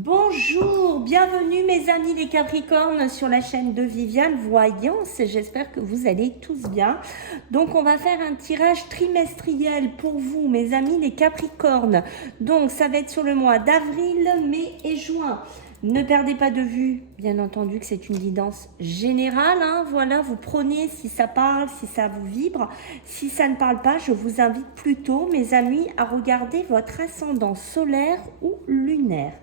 Bonjour, bienvenue mes amis les Capricornes sur la chaîne de Viviane Voyance. J'espère que vous allez tous bien. Donc on va faire un tirage trimestriel pour vous mes amis les Capricornes. Donc ça va être sur le mois d'avril, mai et juin. Ne perdez pas de vue, bien entendu que c'est une guidance générale. Voilà, vous prenez si ça parle, si ça vous vibre. Si ça ne parle pas, je vous invite plutôt, mes amis, à regarder votre ascendant solaire ou lunaire.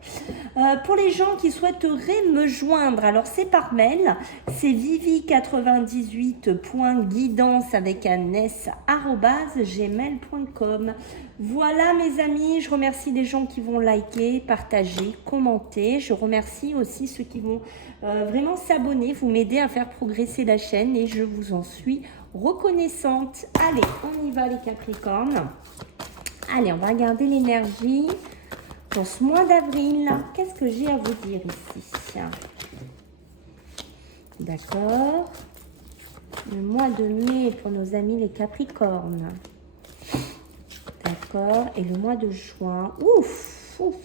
Pour les gens qui souhaiteraient me joindre, alors c'est par mail, c'est vivi98.guidance avec un s @gmail.com. Voilà mes amis, je remercie les gens qui vont liker, partager, commenter. Je remercie aussi ceux qui vont vraiment s'abonner, vous m'aider à faire progresser la chaîne et je vous en suis reconnaissante. Allez, on y va les Capricornes. Allez, on va regarder l'énergie pour ce mois d'avril. Qu'est-ce que j'ai à vous dire ici? D'accord. Le mois de mai pour nos amis les Capricornes. D'accord. Et le mois de juin. Ouf, ok.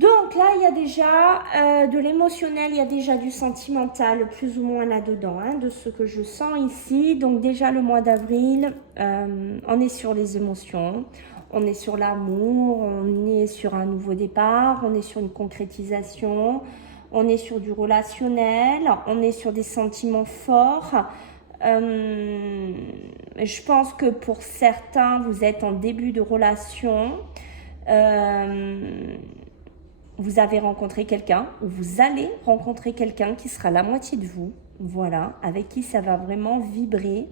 Donc là, il y a déjà de l'émotionnel, il y a déjà du sentimental, plus ou moins là-dedans, de ce que je sens ici. Donc déjà le mois d'avril, on est sur les émotions, on est sur l'amour, on est sur un nouveau départ, on est sur une concrétisation, on est sur du relationnel, on est sur des sentiments forts. Je pense que pour certains, vous êtes en début de relation. Vous avez rencontré quelqu'un ou vous allez rencontrer quelqu'un qui sera la moitié de vous, voilà, avec qui ça va vraiment vibrer,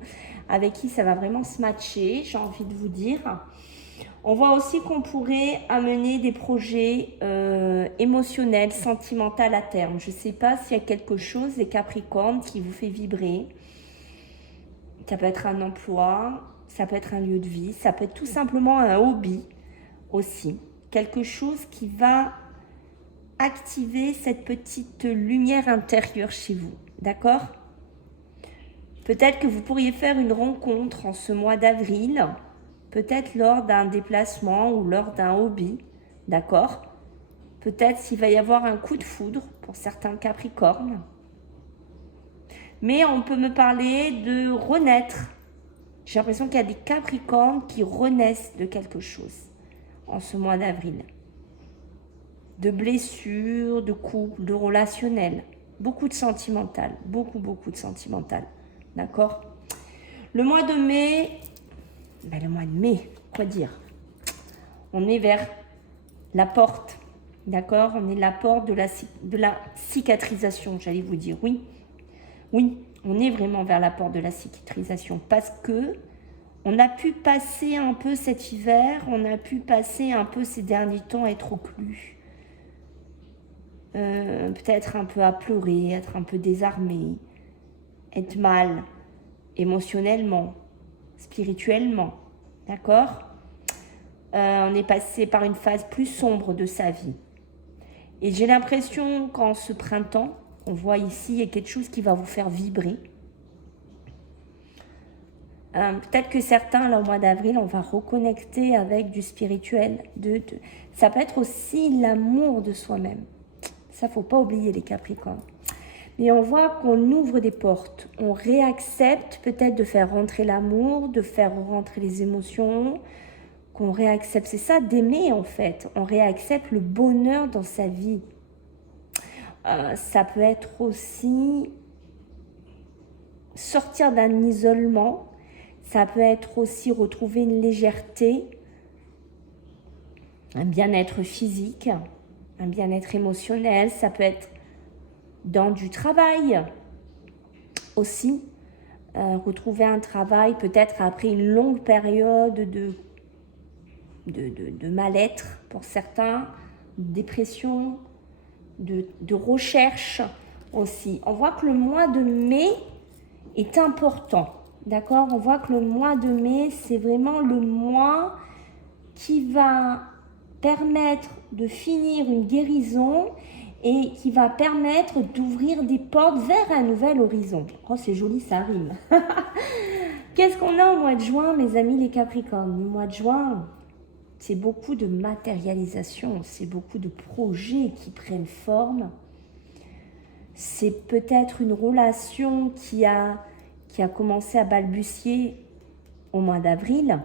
avec qui ça va vraiment se matcher, j'ai envie de vous dire. On voit aussi qu'on pourrait amener des projets émotionnels, sentimentaux à terme. Je ne sais pas s'il y a quelque chose, les Capricornes, qui vous fait vibrer. Ça peut être un emploi, ça peut être un lieu de vie, ça peut être tout simplement un hobby aussi. Quelque chose qui va activer cette petite lumière intérieure chez vous, d'accord? Peut-être que vous pourriez faire une rencontre en ce mois d'avril, peut-être lors d'un déplacement ou lors d'un hobby, d'accord? Peut-être s'il va y avoir un coup de foudre pour certains Capricornes. Mais on peut me parler de renaître. J'ai l'impression qu'il y a des Capricornes qui renaissent de quelque chose en ce mois d'avril. De blessures, de couple, de relationnel. Beaucoup de sentimental. Beaucoup de sentimental. D'accord? Le mois de mai, quoi dire? On est vers la porte. D'accord? On est la porte de la cicatrisation, j'allais vous dire. Oui, on est vraiment vers la porte de la cicatrisation parce que on a pu passer un peu cet hiver, on a pu passer un peu ces derniers temps à être reclus. Peut-être un peu à pleurer, être un peu désarmé, être mal émotionnellement, spirituellement, d'accord? On est passé par une phase plus sombre de sa vie. Et j'ai l'impression qu'en ce printemps, on voit ici, il y a quelque chose qui va vous faire vibrer. Peut-être que certains, là, au mois d'avril, on va reconnecter avec du spirituel. Ça peut être aussi l'amour de soi-même. Ça, il ne faut pas oublier les Capricornes. Mais on voit qu'on ouvre des portes. On réaccepte peut-être de faire rentrer l'amour, de faire rentrer les émotions, qu'on réaccepte. C'est ça, d'aimer en fait. On réaccepte le bonheur dans sa vie. Ça peut être aussi sortir d'un isolement. Ça peut être aussi retrouver une légèreté, un bien-être physique, un bien-être émotionnel. Ça peut être dans du travail aussi. Retrouver un travail peut-être après une longue période de mal-être pour certains, de dépression, de recherche aussi. On voit que le mois de mai est important. D'accord? On voit que le mois de mai, c'est vraiment le mois qui va permettre de finir une guérison et qui va permettre d'ouvrir des portes vers un nouvel horizon. Oh, c'est joli, ça rime. Qu'est-ce qu'on a au mois de juin, mes amis les Capricornes? Le mois de juin, C'est beaucoup de matérialisation, c'est beaucoup de projets qui prennent forme. C'est peut-être une relation qui a commencé à balbutier au mois d'avril,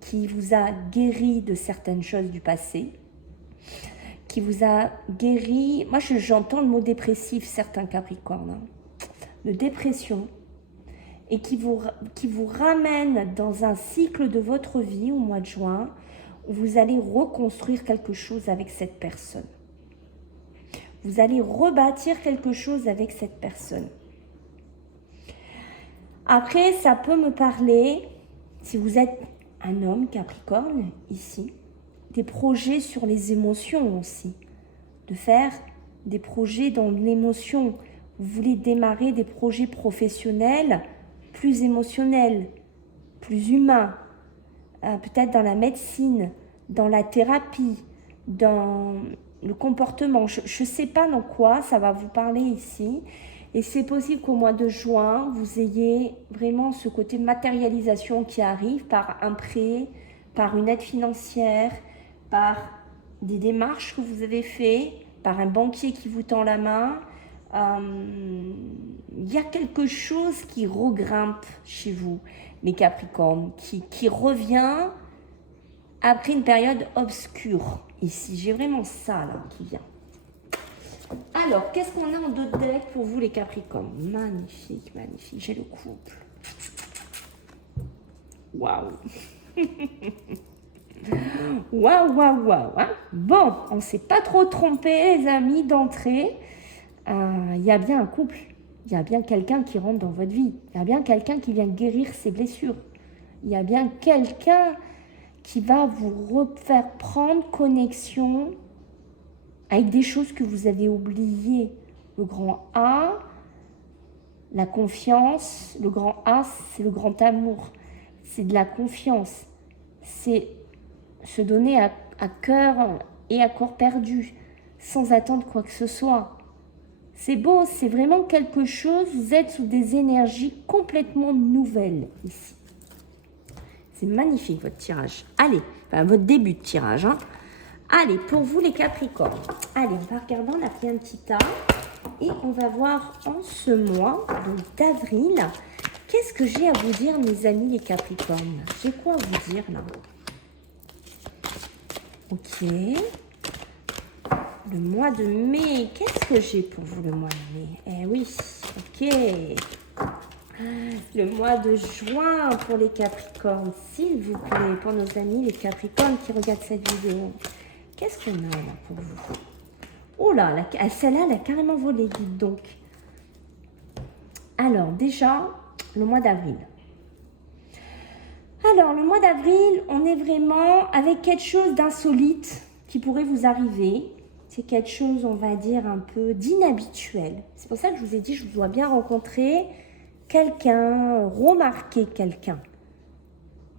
qui vous a guéri de certaines choses du passé, qui vous a guéri, moi j'entends le mot dépressif, certains Capricornes, de dépression, et qui vous ramène dans un cycle de votre vie au mois de juin, où vous allez reconstruire quelque chose avec cette personne. Vous allez rebâtir quelque chose avec cette personne. Après, ça peut me parler, si vous êtes un homme Capricorne, ici, des projets sur les émotions aussi. De faire des projets dans l'émotion. Vous voulez démarrer des projets professionnels plus émotionnels, plus humains, peut-être dans la médecine, dans la thérapie, dans le comportement. Je ne sais pas dans quoi ça va vous parler ici. Et c'est possible qu'au mois de juin, vous ayez vraiment ce côté matérialisation qui arrive par un prêt, par une aide financière, par des démarches que vous avez faites, par un banquier qui vous tend la main. Il y a quelque chose qui regrimpe chez vous, mes Capricornes, qui revient après une période obscure. Ici, j'ai vraiment ça là qui vient. Alors, qu'est-ce qu'on a en d'autres deck pour vous les Capricornes? Magnifique, magnifique. J'ai le couple. Waouh. Waouh, waouh, waouh. Hein, bon, on ne s'est pas trop trompé, les amis, d'entrée. Il y a bien un couple. Il y a bien quelqu'un qui rentre dans votre vie. Il y a bien quelqu'un qui vient guérir ses blessures. Il y a bien quelqu'un qui va vous refaire prendre connexion avec des choses que vous avez oubliées. Le grand A, la confiance. Le grand A, c'est le grand amour. C'est de la confiance. C'est se donner à cœur et à corps perdu, sans attendre quoi que ce soit. C'est beau, c'est vraiment quelque chose. Vous êtes sous des énergies complètement nouvelles ici. C'est magnifique votre tirage. Allez, enfin, votre début de tirage. Hein. Allez, pour vous les Capricornes. Allez, on va regarder, on a pris un petit tas. Et on va voir en ce mois, donc d'avril, qu'est-ce que j'ai à vous dire, mes amis les Capricornes? J'ai quoi à vous dire là? Ok. Le mois de mai, qu'est-ce que j'ai pour vous le mois de mai? Eh oui, ok. Le mois de juin pour les Capricornes, s'il vous plaît, pour nos amis les Capricornes qui regardent cette vidéo. Qu'est-ce qu'on a là pour vous? Oh là, celle-là, elle a carrément volé, dites donc. Alors, déjà, le mois d'avril. Alors, le mois d'avril, on est vraiment avec quelque chose d'insolite qui pourrait vous arriver. C'est quelque chose, on va dire, un peu d'inhabituel. C'est pour ça que je vous ai dit, je dois bien rencontrer quelqu'un, remarquer quelqu'un.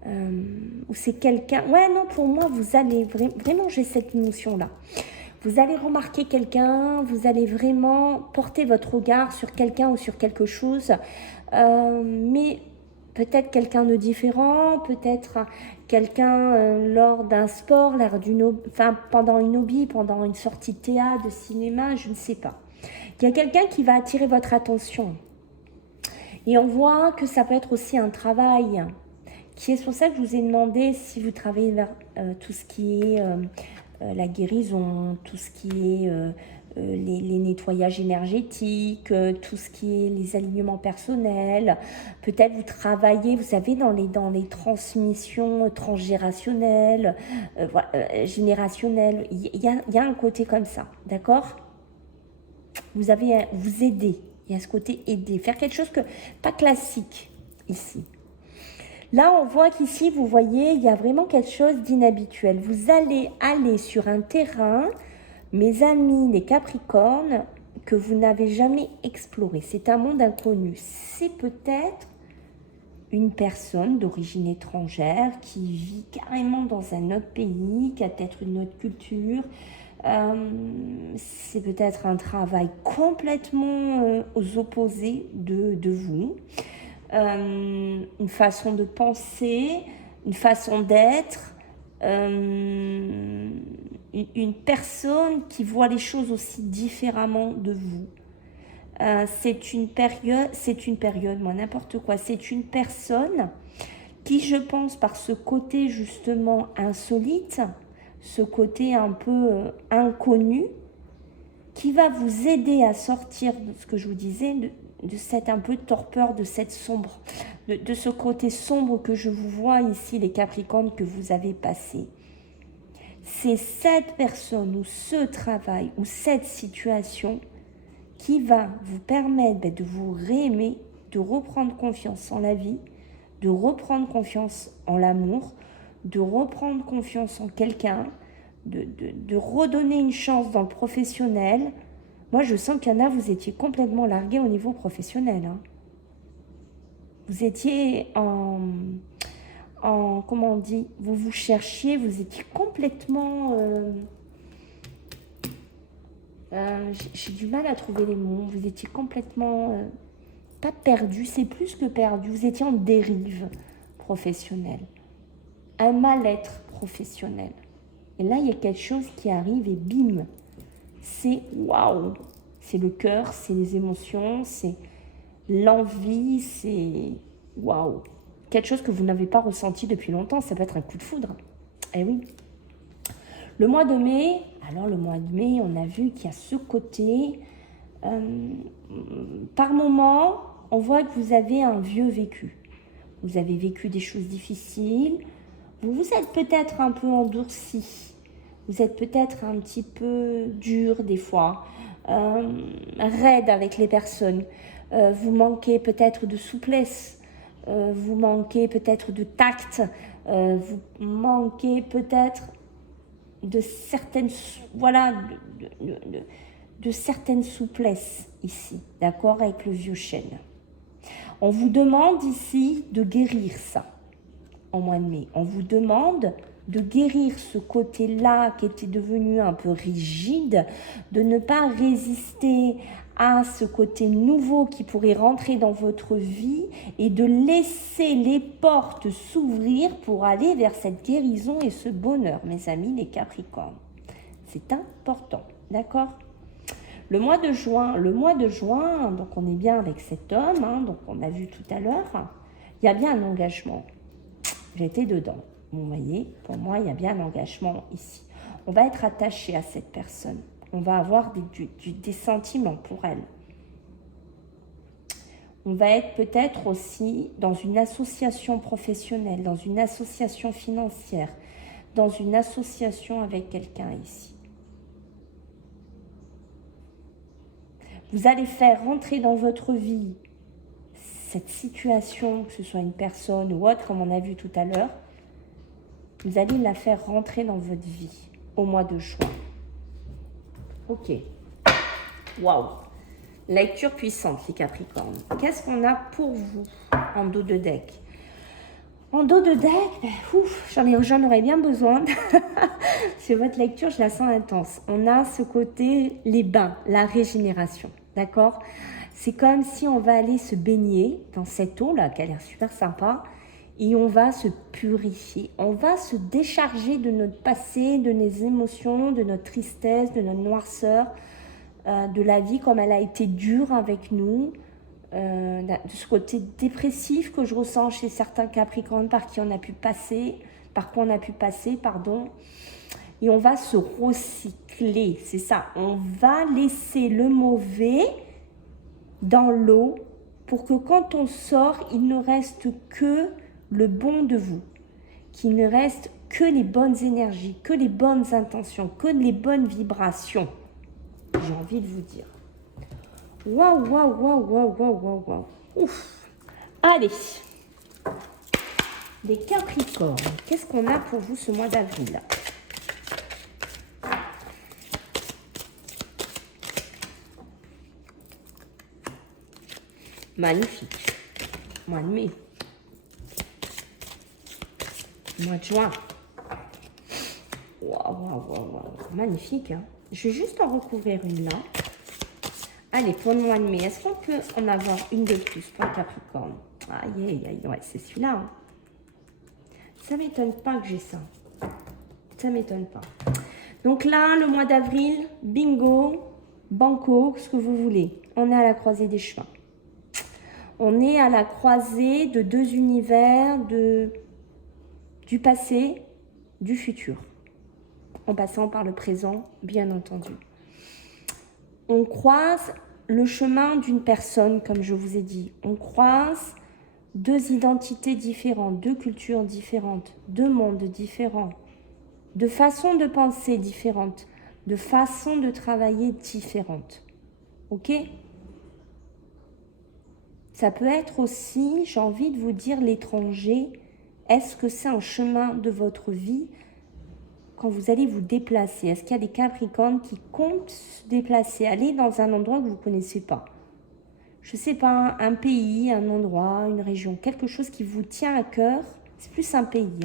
Ou c'est quelqu'un... Ouais, non, pour moi, vous allez... Vraiment, j'ai cette notion-là. Vous allez remarquer quelqu'un, vous allez vraiment porter votre regard sur quelqu'un ou sur quelque chose. Mais peut-être quelqu'un de différent, peut-être quelqu'un lors d'un sport, pendant une hobby, pendant une sortie de théâtre, de cinéma, je ne sais pas. Il y a quelqu'un qui va attirer votre attention. Et on voit que ça peut être aussi un travail, qui est pour ça que je vous ai demandé si vous travaillez vers tout ce qui est la guérison, tout ce qui est les nettoyages énergétiques, tout ce qui est les alignements personnels. Peut-être vous travaillez, vous savez, dans les transmissions transgénérationnelles, générationnelles. Il y a un côté comme ça, d'accord? Vous aidez. Il y a ce côté aider, faire quelque chose pas classique ici. Là, on voit qu'ici, vous voyez, il y a vraiment quelque chose d'inhabituel. Vous allez aller sur un terrain, mes amis, les Capricornes, que vous n'avez jamais exploré. C'est un monde inconnu. C'est peut-être une personne d'origine étrangère qui vit carrément dans un autre pays, qui a peut-être une autre culture. C'est peut-être un travail complètement aux opposés de vous. Une façon de penser, une façon d'être, une personne qui voit les choses aussi différemment de vous. C'est une période, moi n'importe quoi, c'est une personne qui, je pense, par ce côté justement insolite, ce côté un peu inconnu, qui va vous aider à sortir de ce que je vous disais, de cette un peu torpeur, de cette sombre, de ce côté sombre que je vous vois ici, les Capricornes, que vous avez passé. C'est cette personne ou ce travail ou cette situation qui va vous permettre de vous réaimer, de reprendre confiance en la vie, de reprendre confiance en l'amour, de reprendre confiance en quelqu'un, de redonner une chance dans le professionnel. Moi, je sens qu'il y en a, vous étiez complètement largué au niveau professionnel. Hein. Vous étiez comment on dit, vous cherchiez, vous étiez complètement... j'ai du mal à trouver les mots. Vous étiez complètement... pas perdu, c'est plus que perdu. Vous étiez en dérive professionnelle. Un mal-être professionnel. Et là, il y a quelque chose qui arrive et bim, c'est waouh. C'est le cœur, c'est les émotions, c'est l'envie, c'est waouh. Quelque chose que vous n'avez pas ressenti depuis longtemps, ça peut être un coup de foudre. Eh oui. Le mois de mai, alors le mois de mai, on a vu qu'il y a ce côté, par moment, on voit que vous avez un vieux vécu. Vous avez vécu des choses difficiles, vous vous êtes peut-être un peu endurci, vous êtes peut-être un petit peu dur des fois, raide avec les personnes, vous manquez peut-être de souplesse, vous manquez peut-être de tact, vous manquez peut-être de certaines, voilà, de certaines souplesses ici, d'accord, avec le vieux chêne. On vous demande ici de guérir ça en mois de mai. On vous demande de guérir ce côté-là qui était devenu un peu rigide, de ne pas résister à ce côté nouveau qui pourrait rentrer dans votre vie et de laisser les portes s'ouvrir pour aller vers cette guérison et ce bonheur, mes amis les Capricornes. C'est important, d'accord ? Le mois de juin, donc on est bien avec cet homme, hein, donc on a vu tout à l'heure, il y a bien un engagement. J'étais dedans. Vous voyez, pour moi, il y a bien un engagement ici. On va être attaché à cette personne. On va avoir des sentiments pour elle. On va être peut-être aussi dans une association professionnelle, dans une association financière, dans une association avec quelqu'un ici. Vous allez faire rentrer dans votre vie cette situation, que ce soit une personne ou autre, comme on a vu tout à l'heure, vous allez la faire rentrer dans votre vie au mois de juin. Ok. Waouh. Lecture puissante, les Capricornes. Qu'est-ce qu'on a pour vous en dos de deck? En dos de deck, j'en aurais bien besoin. Sur votre lecture, je la sens intense. On a ce côté, les bains, la régénération. D'accord? C'est comme si on va aller se baigner dans cette eau-là, qui a l'air super sympa, et on va se purifier. On va se décharger de notre passé, de nos émotions, de notre tristesse, de notre noirceur, de la vie comme elle a été dure avec nous, de ce côté dépressif que je ressens chez certains Capricornes par quoi on a pu passer, et on va se recycler, c'est ça, on va laisser le mauvais dans l'eau pour que quand on sort, il ne reste que le bon de vous, qu'il ne reste que les bonnes énergies, que les bonnes intentions, que les bonnes vibrations. J'ai envie de vous dire. Waouh, waouh, waouh, waouh, waouh, waouh, waouh. Ouf. Allez. Les Capricornes, qu'est-ce qu'on a pour vous ce mois d'avril ? Magnifique. Mois de mai. Mois de juin. Waouh, waouh, waouh, waouh. Magnifique, hein. Je vais juste en recouvrir une là. Allez, pour le mois de mai, est-ce qu'on peut en avoir une de plus pour le Capricorne? Aïe, aïe, aïe, ouais, c'est celui-là. Hein. Ça ne m'étonne pas que j'ai ça. Ça ne m'étonne pas. Donc là, le mois d'avril, bingo, banco, ce que vous voulez. On est à la croisée des chemins. On est à la croisée de deux univers, du passé, du futur. En passant par le présent, bien entendu. On croise le chemin d'une personne, comme je vous ai dit. On croise deux identités différentes, deux cultures différentes, deux mondes différents, de façons de penser différentes, de façons de travailler différentes. Ok ? Ça peut être aussi, j'ai envie de vous dire, l'étranger. Est-ce que c'est un chemin de votre vie quand vous allez vous déplacer? Est-ce qu'il y a des Capricornes qui comptent se déplacer, aller dans un endroit que vous ne connaissez pas? Je ne sais pas, un pays, un endroit, une région, quelque chose qui vous tient à cœur. C'est plus un pays,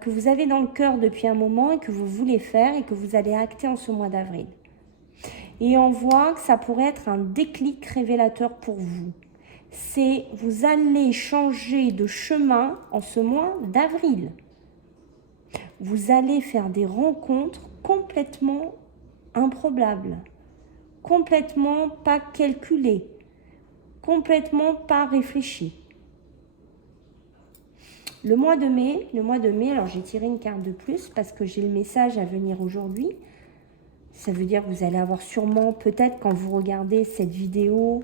que vous avez dans le cœur depuis un moment et que vous voulez faire et que vous allez acter en ce mois d'avril. Et on voit que ça pourrait être un déclic révélateur pour vous. C'est vous allez changer de chemin en ce mois d'avril. Vous allez faire des rencontres complètement improbables, complètement pas calculées, complètement pas réfléchies. Le mois de mai, alors j'ai tiré une carte de plus parce que j'ai le message à venir aujourd'hui. Ça veut dire que vous allez avoir sûrement, peut-être quand vous regardez cette vidéo,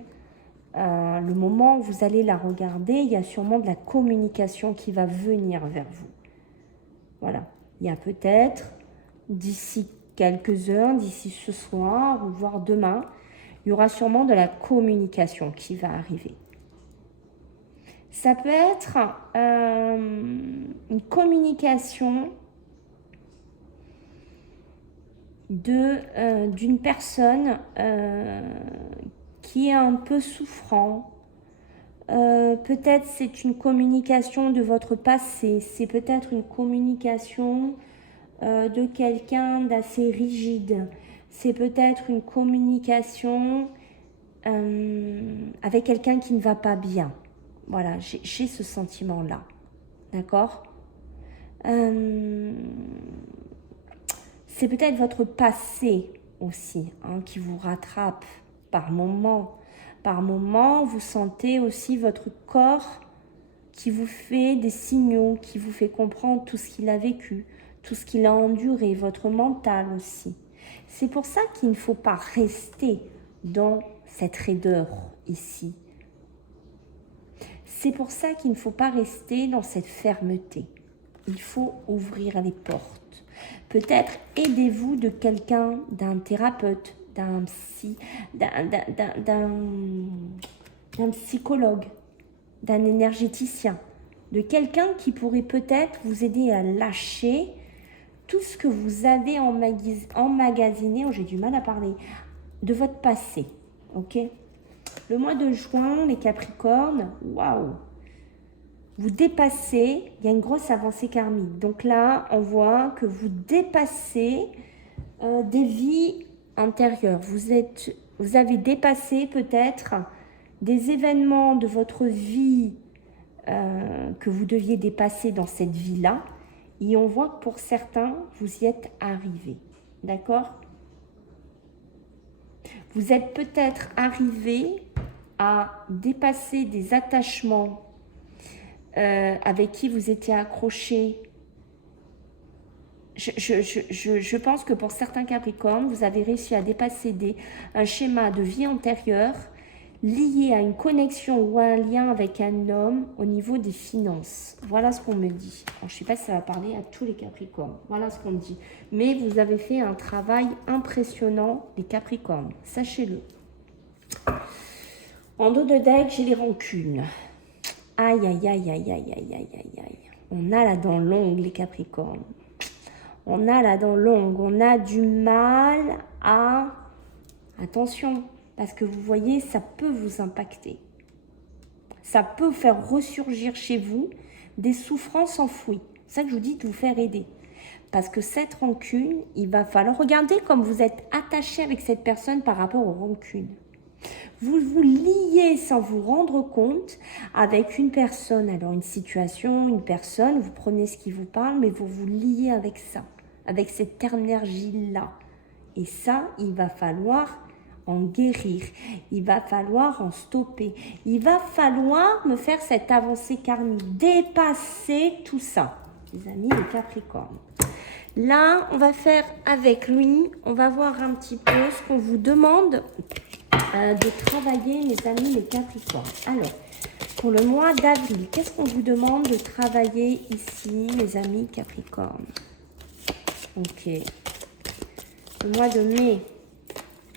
le moment où vous allez la regarder, il y a sûrement de la communication qui va venir vers vous. Voilà. Il y a peut-être, d'ici quelques heures, d'ici ce soir, ou voire demain, il y aura sûrement de la communication qui va arriver. Ça peut être une communication d'une personne qui est un peu souffrant. Peut-être c'est une communication de votre passé, c'est peut-être une communication de quelqu'un d'assez rigide, c'est peut-être une communication avec quelqu'un qui ne va pas bien. Voilà, j'ai ce sentiment-là, d'accord ? C'est peut-être votre passé aussi qui vous rattrape par moments. Par moments, vous sentez aussi votre corps qui vous fait des signaux, qui vous fait comprendre tout ce qu'il a vécu, tout ce qu'il a enduré, votre mental aussi. C'est pour ça qu'il ne faut pas rester dans cette raideur ici. C'est pour ça qu'il ne faut pas rester dans cette fermeté. Il faut ouvrir les portes. Peut-être aidez-vous de quelqu'un, d'un thérapeute, d'un psychologue, d'un énergéticien, de quelqu'un qui pourrait peut-être vous aider à lâcher tout ce que vous avez emmagasiné, j'ai du mal à parler, de votre passé. Ok ? Le mois de juin, les Capricornes, waouh! Vous dépassez, il y a une grosse avancée karmique. Donc là, on voit que vous dépassez des vies antérieures. Vous avez dépassé peut-être des événements de votre vie que vous deviez dépasser dans cette vie-là. Et on voit que pour certains, vous y êtes arrivés. D'accord ? Vous êtes peut-être arrivés à dépasser des attachements avec qui vous étiez accroché. Je pense que pour certains Capricornes, vous avez réussi à dépasser un schéma de vie antérieure lié à une connexion ou un lien avec un homme au niveau des finances. Voilà ce qu'on me dit. Alors, je ne sais pas si ça va parler à tous les Capricornes. Voilà ce qu'on me dit. Mais vous avez fait un travail impressionnant, les Capricornes. Sachez-le. En dos de deck, j'ai les rancunes. Aïe, aïe, aïe, aïe, aïe, aïe, aïe, aïe, aïe. On a la dent longue, les Capricornes. On a la dent longue. On a du mal à... Attention, parce que vous voyez, ça peut vous impacter. Ça peut faire ressurgir chez vous des souffrances enfouies. C'est ça que je vous dis de vous faire aider. Parce que cette rancune, il va falloir regarder comme vous êtes attaché avec cette personne par rapport aux rancunes. Vous vous liez sans vous rendre compte avec une personne. Alors une situation, une personne, vous prenez ce qui vous parle, mais vous vous liez avec ça, avec cette énergie-là. Et ça, il va falloir en guérir. Il va falloir en stopper. Il va falloir me faire cette avancée karmique, dépasser tout ça. Les amis, les Capricornes. Là, on va faire avec lui, on va voir un petit peu ce qu'on vous demande de travailler, mes amis, les Capricornes. Alors, pour le mois d'avril, qu'est-ce qu'on vous demande de travailler ici, mes amis Capricornes? Ok. Le mois de mai.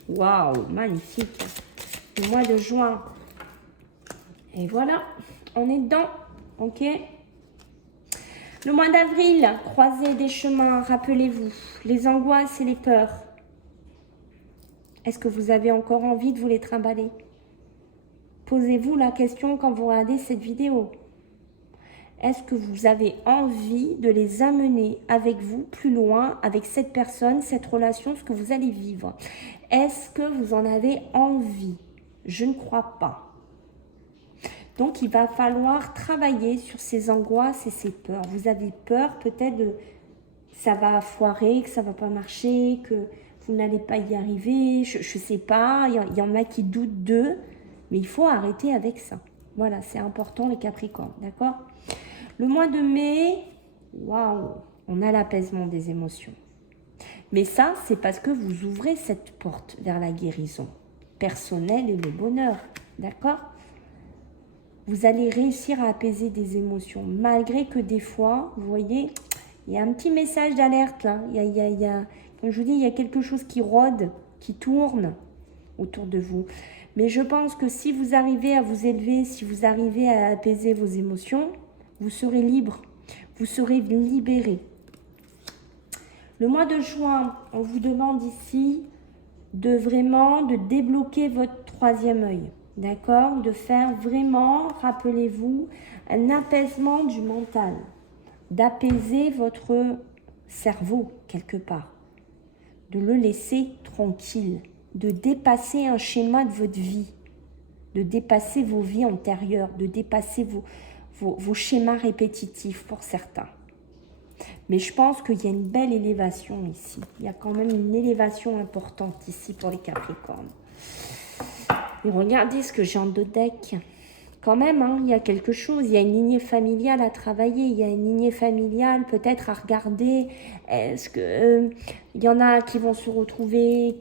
Waouh, magnifique. Le mois de juin. Et voilà, on est dedans. Ok. Le mois d'avril, croisez des chemins, rappelez-vous, les angoisses et les peurs. Est-ce que vous avez encore envie de vous les trimballer? Posez-vous la question quand vous regardez cette vidéo. Est-ce que vous avez envie de les amener avec vous plus loin, avec cette personne, cette relation, ce que vous allez vivre? Est-ce que vous en avez envie? Je ne crois pas. Donc, il va falloir travailler sur ces angoisses et ces peurs. Vous avez peur peut-être que ça va foirer, que ça ne va pas marcher, que vous n'allez pas y arriver. Je ne sais pas, il y en a qui doutent d'eux, mais il faut arrêter avec ça. Voilà, c'est important les Capricornes, d'accord? Le mois de mai, waouh, on a l'apaisement des émotions. Mais ça, c'est parce que vous ouvrez cette porte vers la guérison personnelle et le bonheur, d'accord? Vous allez réussir à apaiser des émotions, malgré que des fois, vous voyez, il y a un petit message d'alerte là. Comme je vous dis, il y a quelque chose qui rôde, qui tourne autour de vous. Mais je pense que si vous arrivez à vous élever, si vous arrivez à apaiser vos émotions, vous serez libre, vous serez libéré. Le mois de juin, on vous demande ici de vraiment de débloquer votre troisième œil. D'accord? De faire vraiment, rappelez-vous, un apaisement du mental. D'apaiser votre cerveau quelque part. De le laisser tranquille. De dépasser un schéma de votre vie. De dépasser vos vies antérieures. De dépasser vos schémas répétitifs pour certains. Mais je pense qu'il y a une belle élévation ici. Il y a quand même une élévation importante ici pour les Capricornes. Et regardez ce que j'ai en deux decks. Quand même, hein, il y a quelque chose. Il y a une lignée familiale à travailler. Il y a une lignée familiale peut-être à regarder. Est-ce que il y en a qui vont se retrouver,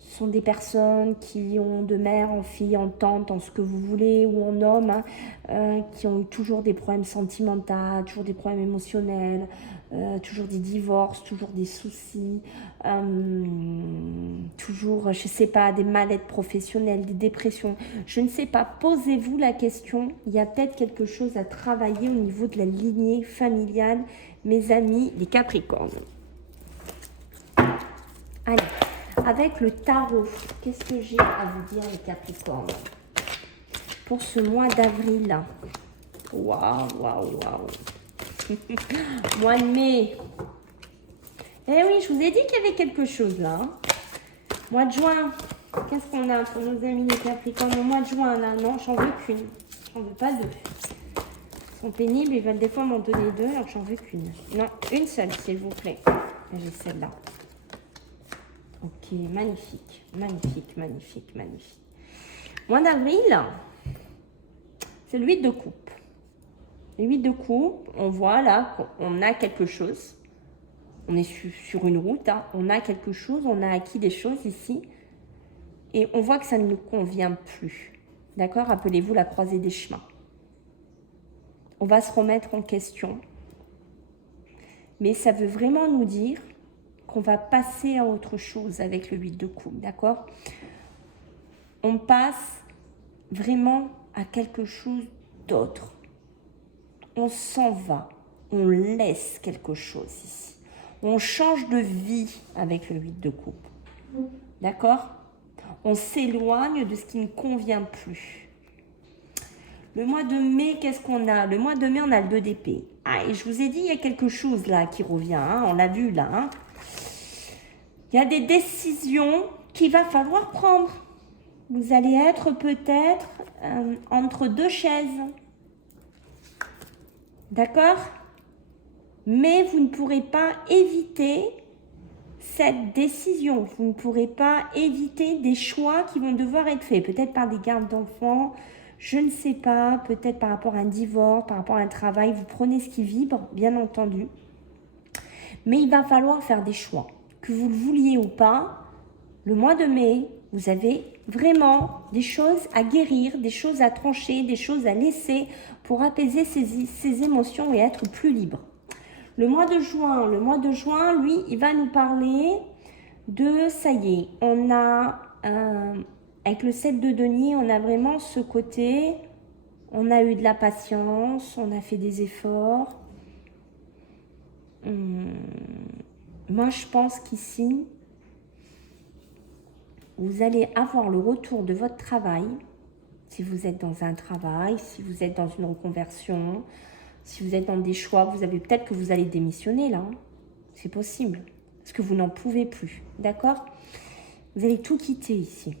sont des personnes qui ont de mère en fille, en tante, en ce que vous voulez, ou en homme, hein, qui ont toujours des problèmes sentimentaux, toujours des problèmes émotionnels, toujours des divorces, toujours des soucis, toujours, je ne sais pas, des mal-être professionnels, des dépressions. Je ne sais pas, posez-vous la question. Il y a peut-être quelque chose à travailler au niveau de la lignée familiale, mes amis, les Capricornes. Allez. Avec le tarot, qu'est-ce que j'ai à vous dire les Capricornes pour ce mois d'avril? Waouh, waouh, waouh. Mois de mai. Eh oui, je vous ai dit qu'il y avait quelque chose là. Hein. Mois de juin. Qu'est-ce qu'on a pour nos amis les Capricornes au mois de juin là? Non, j'en veux qu'une. J'en veux pas deux. Ils sont pénibles, ils veulent des fois m'en donner deux, alors j'en veux qu'une. Non, une seule s'il vous plaît. J'ai celle-là. Ok, magnifique, magnifique, magnifique, magnifique. Mois d'avril, c'est l'huile de coupe. L'huile de coupe, on voit là qu'on a quelque chose. On est sur une route, hein. On a quelque chose, on a acquis des choses ici. Et on voit que ça ne nous convient plus. D'accord? Rappelez-vous la croisée des chemins. On va se remettre en question. Mais ça veut vraiment nous dire qu'on va passer à autre chose avec le huile de coupe, d'accord? On passe vraiment à quelque chose d'autre. On s'en va, on laisse quelque chose ici. On change de vie avec le huile de coupe, d'accord? On s'éloigne de ce qui ne convient plus. Le mois de mai, qu'est-ce qu'on a? Le mois de mai, on a le 2 d'épée. Ah, et je vous ai dit, il y a quelque chose là qui revient, hein, on l'a vu là, hein. Il y a des décisions qu'il va falloir prendre. Vous allez être peut-être entre deux chaises. D'accord? Mais vous ne pourrez pas éviter cette décision. Vous ne pourrez pas éviter des choix qui vont devoir être faits. Peut-être par des gardes d'enfants, je ne sais pas, peut-être par rapport à un divorce, par rapport à un travail. Vous prenez ce qui vibre, bien entendu. Mais il va falloir faire des choix. Que vous le vouliez ou pas, le mois de mai, vous avez vraiment des choses à guérir, des choses à trancher, des choses à laisser pour apaiser ces émotions et être plus libre. Le mois de juin, lui, il va nous parler de, ça y est, on a, avec le 7 de denier, on a vraiment ce côté, on a eu de la patience, on a fait des efforts. Moi, je pense qu'ici, vous allez avoir le retour de votre travail, si vous êtes dans un travail, si vous êtes dans une reconversion, si vous êtes dans des choix, vous avez peut-être que vous allez démissionner là, c'est possible, parce que vous n'en pouvez plus, d'accord? Vous allez tout quitter ici.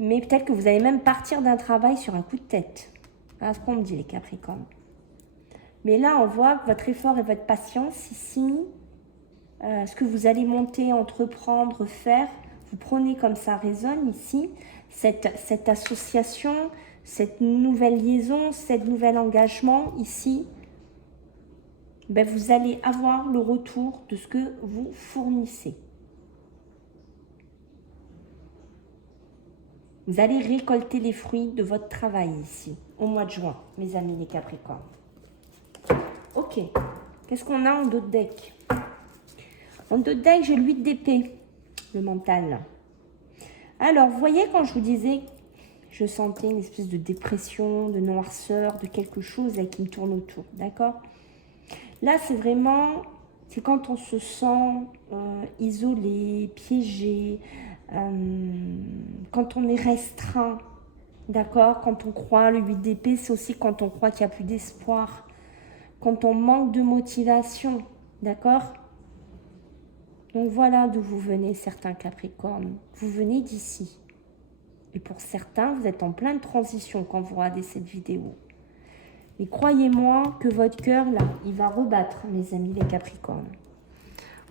Mais peut-être que vous allez même partir d'un travail sur un coup de tête. Voilà ce qu'on me dit les Capricornes. Mais là, on voit que votre effort et votre patience ici, ce que vous allez monter, entreprendre, faire, vous prenez comme ça résonne ici, cette association, cette nouvelle liaison, cet nouvel engagement ici, ben vous allez avoir le retour de ce que vous fournissez. Vous allez récolter les fruits de votre travail ici, au mois de juin, mes amis les Capricornes. Ok, qu'est-ce qu'on a en dos de deck? En dos de deck, j'ai le 8 d'épée, le mental. Alors, vous voyez quand je vous disais, je sentais une espèce de dépression, de noirceur, de quelque chose là, qui me tourne autour, d'accord? Là, c'est vraiment, c'est quand on se sent isolé, piégé, quand on est restreint, d'accord? Quand on croit, le 8 d'épée, c'est aussi quand on croit qu'il n'y a plus d'espoir, quand on manque de motivation, d'accord? Donc voilà d'où vous venez, certains Capricornes. Vous venez d'ici. Et pour certains, vous êtes en pleine transition quand vous regardez cette vidéo. Mais croyez-moi que votre cœur, là, il va rebattre, mes amis les Capricornes.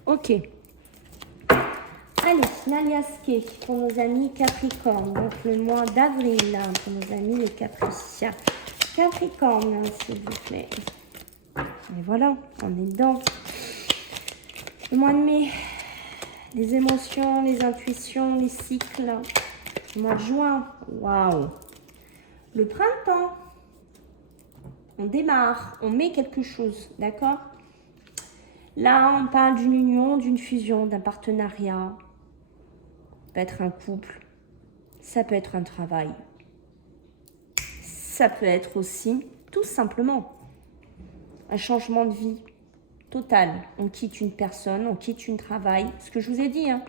Ok. Allez, Naliaske pour nos amis Capricornes. Donc le mois d'avril, pour nos amis les Capricornes. Capricorne, s'il vous plaît. Et voilà, on est dedans. Le mois de mai, les émotions, les intuitions, les cycles. Le mois de juin, waouh. Le printemps, on démarre, on met quelque chose, d'accord? Là, on parle d'une union, d'une fusion, d'un partenariat. Ça peut être un couple, ça peut être un travail. Ça peut être aussi, tout simplement, un changement de vie total. On quitte une personne, on quitte un travail. Ce que je vous ai dit, hein.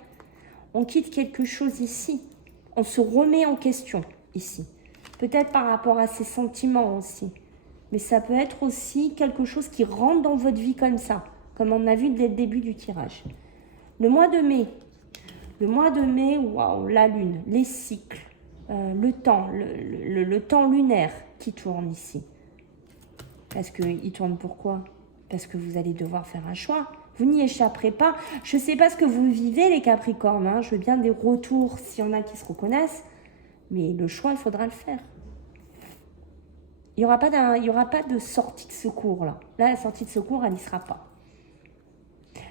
On quitte quelque chose ici. On se remet en question ici. Peut-être par rapport à ses sentiments aussi. Mais ça peut être aussi quelque chose qui rentre dans votre vie comme ça. Comme on a vu dès le début du tirage. Le mois de mai. Le mois de mai, waouh, la lune, les cycles, le temps, le temps lunaire qui tourne ici. Parce qu'il tourne pourquoi? Parce que vous allez devoir faire un choix. Vous n'y échapperez pas. Je ne sais pas ce que vous vivez, les Capricornes. Hein. Je veux bien des retours s'il y en a qui se reconnaissent. Mais le choix, il faudra le faire. Il n'y aura pas de sortie de secours, là. Là, la sortie de secours, elle n'y sera pas.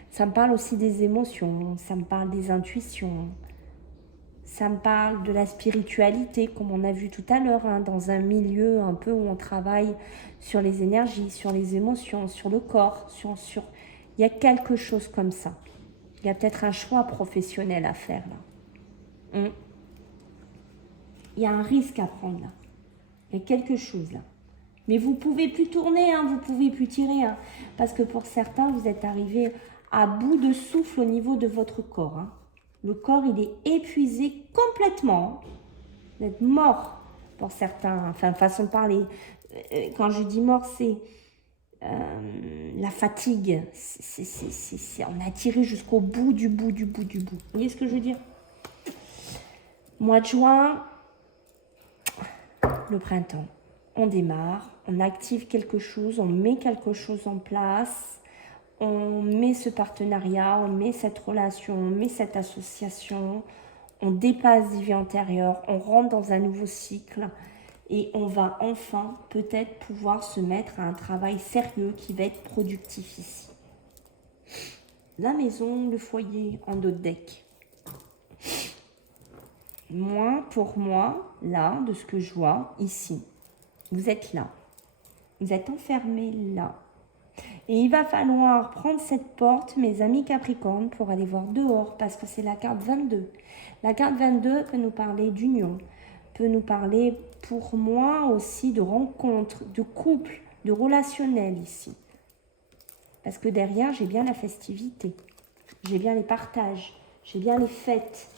Ça me parle aussi des émotions, ça me parle des intuitions, ça me parle de la spiritualité, comme on a vu tout à l'heure, hein, dans un milieu un peu où on travaille sur les énergies, sur les émotions, sur le corps, sur... Il y a quelque chose comme ça. Il y a peut-être un choix professionnel à faire, là. Il y a un risque à prendre, là. Il y a quelque chose, là. Mais vous ne pouvez plus tourner, hein, vous ne pouvez plus tirer. Hein, parce que pour certains, vous êtes arrivés à bout de souffle au niveau de votre corps. Hein. Le corps, il est épuisé complètement. Vous êtes mort pour certains. Enfin, façon de parler. Quand je dis mort, c'est la fatigue. On a tiré jusqu'au bout du bout. Vous voyez ce que je veux dire? Mois de juin, le printemps. On démarre, on active quelque chose, on met quelque chose en place, on met ce partenariat, on met cette relation, on met cette association, on dépasse des vies antérieures, on rentre dans un nouveau cycle et on va enfin peut-être pouvoir se mettre à un travail sérieux qui va être productif ici. La maison, le foyer en dos de deck. Moi, pour moi, là, de ce que je vois ici, vous êtes là. Vous êtes enfermés là. Et il va falloir prendre cette porte, mes amis Capricorne, pour aller voir dehors, parce que c'est la carte 22. La carte 22 peut nous parler d'union, peut nous parler, pour moi aussi, de rencontre, de couple, de relationnel ici. Parce que derrière, j'ai bien la festivité, j'ai bien les partages, j'ai bien les fêtes.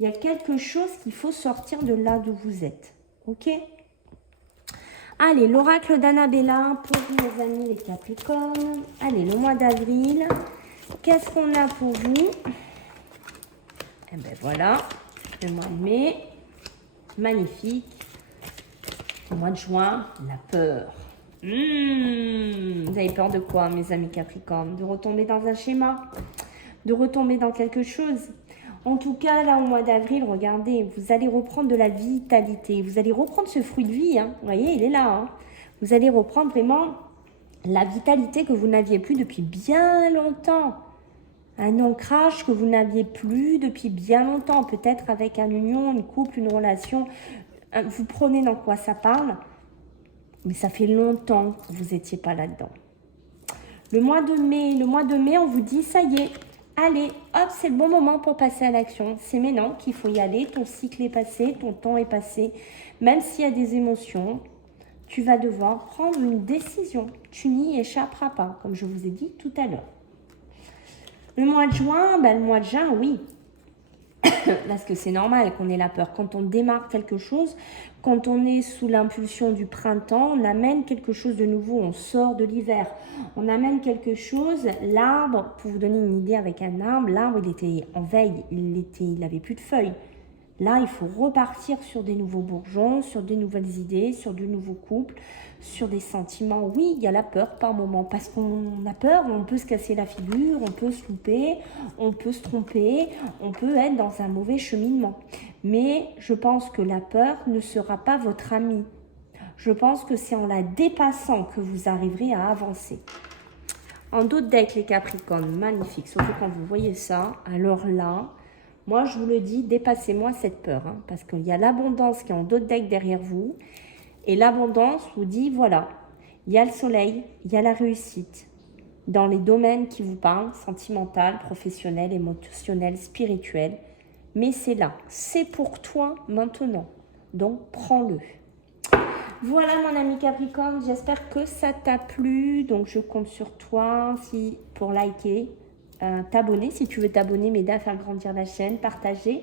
Il y a quelque chose qu'il faut sortir de là d'où vous êtes. Ok ? Allez, l'oracle d'Annabella pour mes amis les Capricornes. Allez, le mois d'avril. Qu'est-ce qu'on a pour vous? Eh bien voilà, le mois de mai. Magnifique. Le mois de juin, la peur. Vous avez peur de quoi, mes amis Capricornes? De retomber dans un schéma? De retomber dans quelque chose? En tout cas, là, au mois d'avril, regardez, vous allez reprendre de la vitalité. Vous allez reprendre ce fruit de vie. Hein. Vous voyez, il est là. Hein. Vous allez reprendre vraiment la vitalité que vous n'aviez plus depuis bien longtemps. Un ancrage que vous n'aviez plus depuis bien longtemps. Peut-être avec une union, une couple, une relation. Vous prenez dans quoi ça parle. Mais ça fait longtemps que vous n'étiez pas là-dedans. Le mois de mai, on vous dit, ça y est. Allez, hop, c'est le bon moment pour passer à l'action. C'est maintenant qu'il faut y aller. Ton cycle est passé, ton temps est passé. Même s'il y a des émotions, tu vas devoir prendre une décision. Tu n'y échapperas pas, comme je vous ai dit tout à l'heure. Le mois de juin, oui. Parce que c'est normal qu'on ait la peur. Quand on démarre quelque chose, quand on est sous l'impulsion du printemps, on amène quelque chose de nouveau, on sort de l'hiver. On amène quelque chose, l'arbre, pour vous donner une idée avec un arbre, l'arbre il était en veille, il n'avait plus de feuilles. Là, il faut repartir sur des nouveaux bourgeons, sur des nouvelles idées, sur de nouveaux couples, sur des sentiments. Oui, il y a la peur par moment, parce qu'on a peur, on peut se casser la figure, on peut se louper, on peut se tromper, on peut être dans un mauvais cheminement. Mais je pense que la peur ne sera pas votre amie. Je pense que c'est en la dépassant que vous arriverez à avancer. En dos de deck, les Capricornes, magnifique, surtout quand vous voyez ça, alors là... Moi, je vous le dis, dépassez-moi cette peur, hein, parce qu'il y a l'abondance qui est en dos de deck derrière vous. Et l'abondance vous dit, voilà, il y a le soleil, il y a la réussite dans les domaines qui vous parlent, sentimental, professionnel, émotionnel, spirituel. Mais c'est là, c'est pour toi maintenant. Donc, prends-le. Voilà mon ami Capricorne, j'espère que ça t'a plu. Donc, je compte sur toi pour liker. T'abonner si tu veux t'abonner, m'aider à faire grandir la chaîne, partager,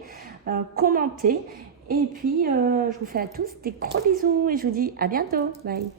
commenter. Et puis, je vous fais à tous des gros bisous et je vous dis à bientôt. Bye.